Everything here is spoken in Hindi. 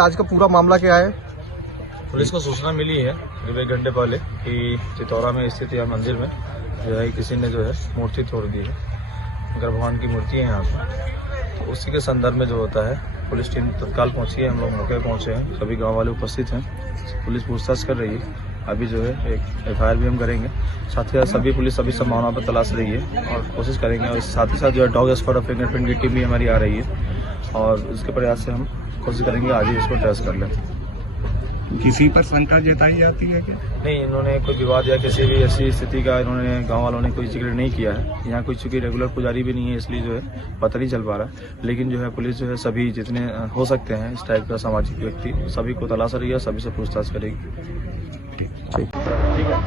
आज का पूरा मामला क्या है? पुलिस को सूचना मिली है करीब 1 घंटे पहले कि चितौरा में स्थित यह मंदिर में जो है किसी ने जो है मूर्ति तोड़ दी है। शंकर भगवान की मूर्ति है यहाँ पर। तो उसी के संदर्भ में जो होता है पुलिस टीम तत्काल पहुंची है। हम लोग मौके पर पहुंचे हैं, सभी गांव वाले उपस्थित हैं। पुलिस पूछताछ कर रही है। अभी जो है एक FIR भी हम करेंगे। साथ ही साथ सभी पुलिस सभी संभावनाओं पर तलाश रही है और कोशिश करेंगे। और साथ ही साथ जो है डॉग स्क्वाड और फिंगरप्रिंट की टीम भी हमारी आ रही है और उसके प्रयास से हम कोशिश करेंगे आज ही इसको ट्रेस कर लें। किसी पर शंका जताई जाती है क्या? नहीं, इन्होंने कोई विवाद या किसी भी ऐसी स्थिति का इन्होंने गांव वालों ने कोई जिक्र नहीं किया है। यहाँ कोई चूंकि रेगुलर पुजारी भी नहीं है, इसलिए जो है पता नहीं चल पा रहा। लेकिन जो है पुलिस जो है सभी जितने हो सकते हैं इस टाइप का सामाजिक व्यक्ति सभी को तलाश रही है, सभी से पूछताछ करेगी। ठीक है।